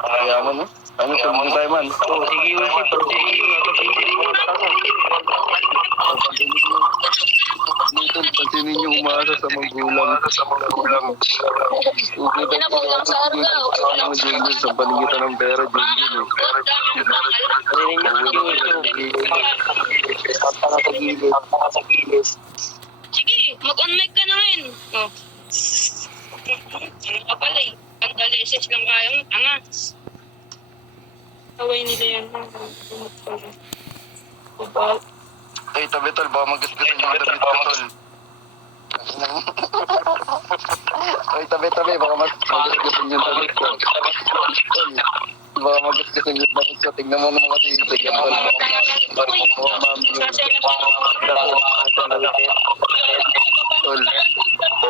Kaya mo, no? Ano, tulog tayo man. Oo, sige, Usi. Pansinin niyo umasa sa magulang. Pinakulang sa argaw. Ano, Junjun, sa paligitan ng pera, Junjun. Sige, mag-on-mic ka na ngayon. Oh. Ano ka pala eh. Pag-message lang kaya mo. Tanga. Away nila yan. Ay, tabi tol, baka magasgasan yung damit ko, tol. Ay, tabi, baka magasgasan yung damit ko. Tol, baka magasgasan yung damit ko. Tingnan mo naman kasi yung sige, tol. Baka ma'am yung... Tol,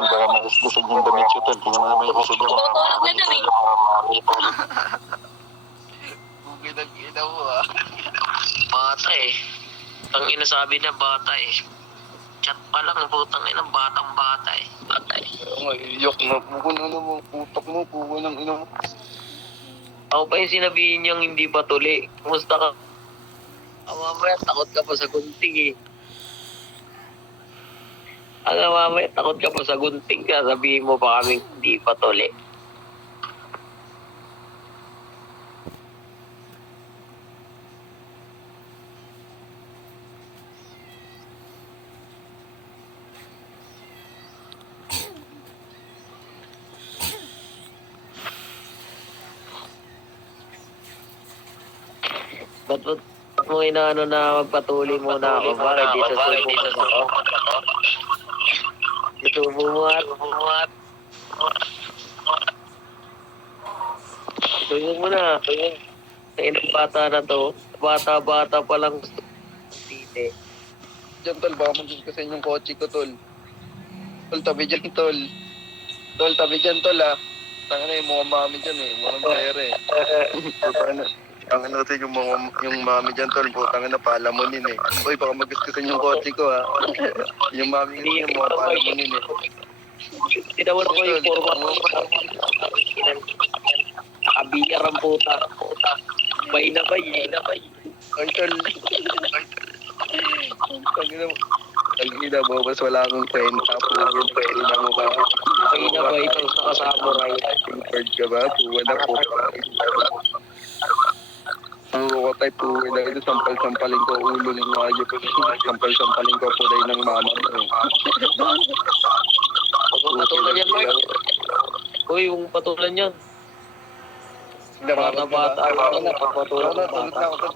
baka magasgasan yung damit ko, tol. Tingnan mo naman yung kasi yung mga... Tutulog na daw eh. Bugay ng ina mo, ah. Bata eh. Ang inasabi na bata eh. Chat pa lang, putang ina, batang-bata eh. Bata eh. Oo nga, iyak na. Puko na naman, putak mo, puko ng ina mo. Ako pa yung sinabihin niyang hindi pa tuli. Kumusta ka? Mamaya, takot ka pa sa gunting eh. Mamaya, takot ka pa sa gunting ka. Sabihin mo pa kaming hindi pa tuli. Ba't mo inaano na magpatuloy muna ako? Bakit di sa subo mo ako? Subo mo at. Subo mo na. Sa inang bata na to. Bata-bata pa lang gusto. Tite. Diyan, tol, baka magasgasan yung kotse ko, tol. Tol, tabi dyan, tol. Tol, tabi dyan, tol, ah. Tanga na yung mga mami dyan, eh. Walang pera, eh. Ang ano natin yung mami dyan, tol, putang na palamunin eh. Uy, baka magasgasan yung kotse ko, ha. Yung mami ko yung mga palamunin eh. Tinawar ko yung forma mo. Nakabiyar ang puta. Bay na bay. Ay, tol. Tangina mo, mas wala akong kwenta. Pwede mo ba? Bay na bay ito sa kasamuray. Bird ka ba? Puwa na po. Puro ko tayo, puwi na ito, sampal-sampalin ko, ulo ng mga yun. Sampal-sampalin ko po dahil ng mama mo. Patulan yan, Mark. Uy, yung patulan yan. Bata-bata. Patulan ng bata.